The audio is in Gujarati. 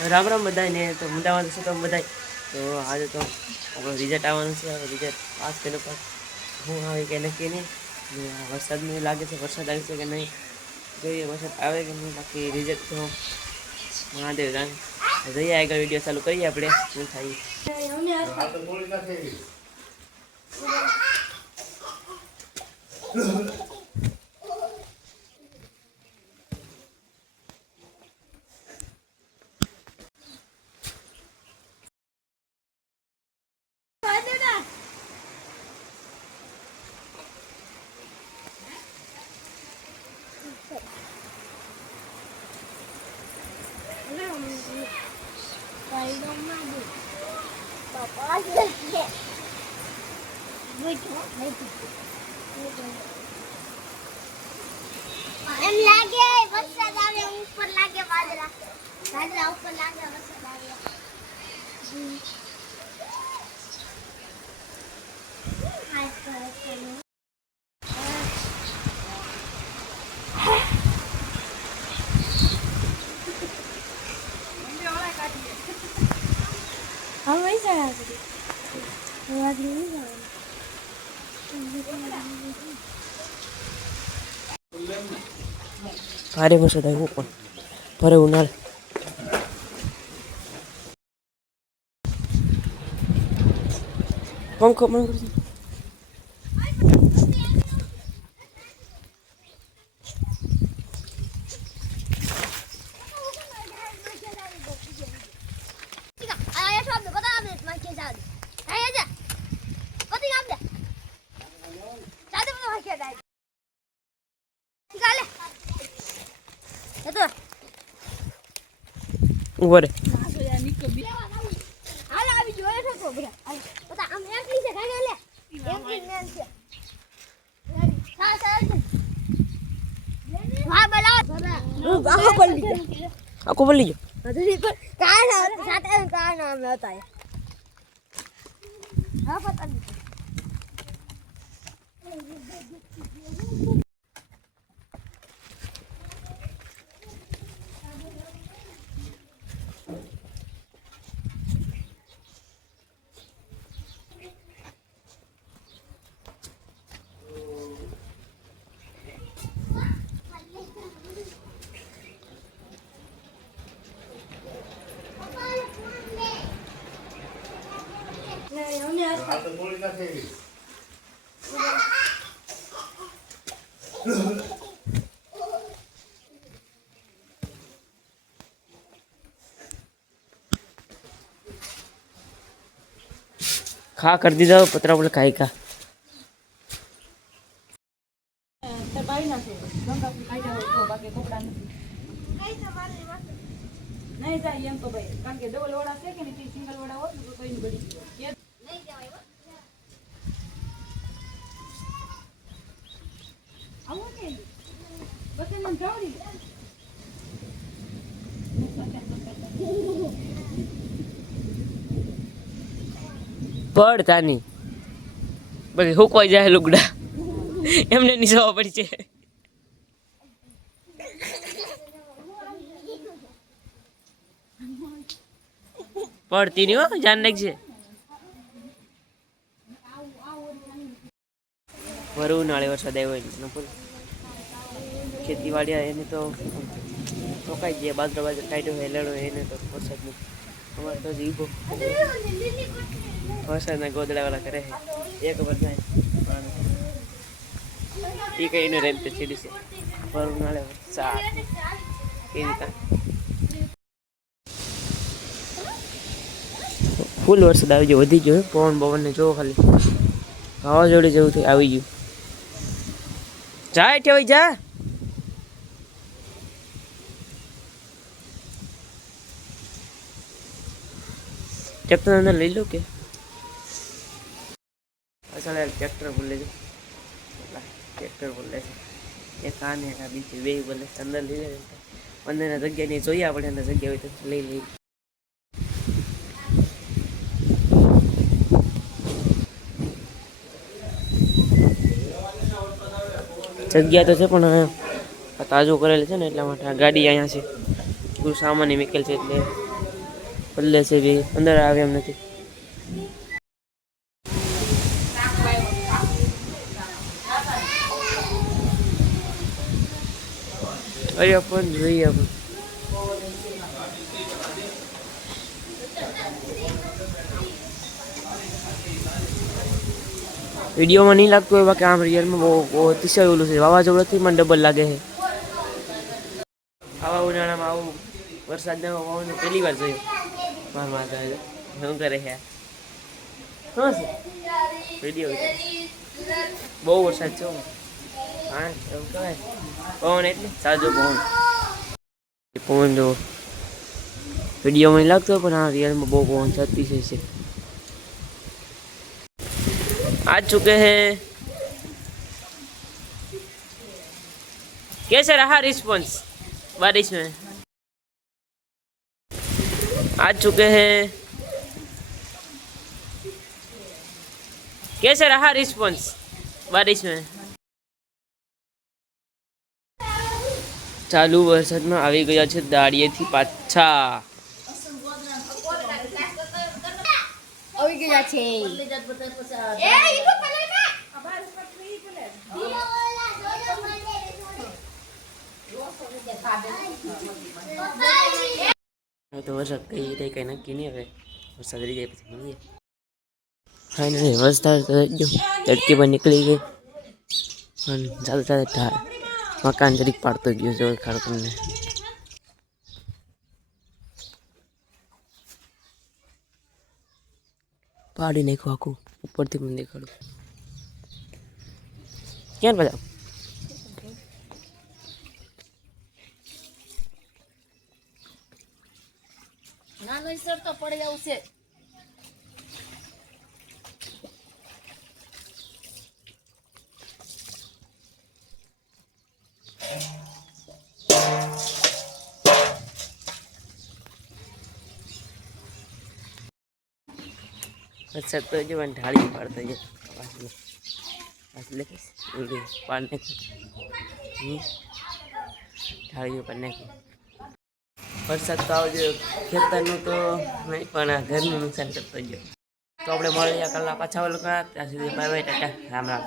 રામ રામ બધાને તો મજામાં છો તમે બધા તો આજે તો આપણું રિઝલ્ટ આવવાનું છે રિઝલ્ટ પાસ કર્યું પણ હું આવે કે નક્કી નહીં વરસાદનું લાગે છે વરસાદ આવશે કે નહીં જોઈએ વરસાદ આવે કે નહીં બાકી રિઝલ્ટ તો મહાદેવ જાણ જઈએ આગળ વિડીયો ચાલુ કરીએ આપણે શું થાય એમ લાગે વરસાદ આવે ઉપર લાગે વાદળા વાદળા ઉપર લાગે વરસાદ આવે हम वही चढ़ा ભારે વરસાદ આવ્યો પણ ભારે ઉનાળે પંખો બંધ કરજો ઉભો રે આખો બોલી खा कर दी जाओ पतरा बोले खाई खा नहीं चाहिए हमको भाई कारण के डबल वड़ा से कि नहीं सिंगल वड़ा हो तो कोई नहीं बड़ी ये नहीं जाए आओ के बस मन जाओ પડતા નહીં પછી હુકવાઈ જાય લુગડા એમને નીસવા પડી છે પડતી નહીં હો જાન લાગશે ભર ઉનાળે વરસાદ આવ્યો ખેતીવાડી એને તો રોકાઈ જાય બાજરો બાજરો કાઢ્યો હોય લેડો એને તો વરસાદ નહીં અમારે તો જીવો વરસાદના ગોદડા વાળા કરે છે એક ખબર જાય એ કઈ એને રેમ તે સીડી છે ભર ઉનાળે વરસાદ કેવી રીતના ફૂલ વરસાદ આવી ગયો વધી ગયો પવન પવનને જોવો ખાલી વાવાઝોડું જેવું થઈ આવી ગયું જાય ઠેવાઈ જા ટ્રેક્ટર અંદર લઈ લો કે અસલ ટ્રેક્ટર બોલે છે ટ્રેક્ટર બોલે છે એક કાને આ બીજી બે બોલે અંદર લઈ લે બંનેના જગ્યાની જોઈએ આપણે એના જગ્યા હોય તો લઈ લઈ જગ્યા તો છે પણ તાજો કરેલ છે ને એટલા માટે આ ગાડી અહીંયા છે બધું સામાન મૂકેલ છે એટલે બદલે છે બી અંદર આવે એમ નથી. અરે પણ જોઈએ આપણે વિડીયોમાં નહીં લાગતું હોય બાકી આમ રિયલમાં બહુ અતિશય ઓલું છે. વાવાઝોડાથી મને ડબલ લાગે છે. આવા ઉનાળામાં આવું વરસાદના વાવને પહેલી વાર જોયું. મારા માતા શું કરે છે શું છે વિડીયો બહુ વરસાદ છે. હા એવું કહેવાય પવન એટલે સાજો પવન જો વિડીયોમાં નહીં લાગતો પણ આ રિયલમાં બહુ પવન થતી છે. आ चुके हैं. कैसे रहा रिस्पॉन्स बारिश में? आ चुके हैं. कैसे रहा रिस्पॉन्स बारिश में? ચાલુ વરસાદમાં આવી ગયા છે દાડિયેથી પાછા. આવી ગયા છે તો વરસાદ કઈ રીતે કઈ નક્કી નહીં. હવે વરસાદ રહી જાય પછી મળીએ. ફાઇનલી વરસાદ થઈ ગયો. તડકી પર નીકળી ગઈ અને ચાલતા ચાલતા મકાન તરીકે પાડતો ગયો જો ખાડો તમને. પાડી નાખું આખું ઉપરથી મને દેખાડું. ક્યાં બધા નાનો ઈસર તો પડી આવશે. વરસાદ તો જો ઢાળી પાડતો છે પાડ નાખી ઢાળીઓ પાડ નાખી. વરસાદ તો આવજો ખેતરનું તો નહીં પણ આ ઘરનું નુકસાન કરતો ગયો. તો આપણે મળીએ કલાક પાછા ઓલું ત્યાં સુધી બાય બાય ટાટા રામ રામ.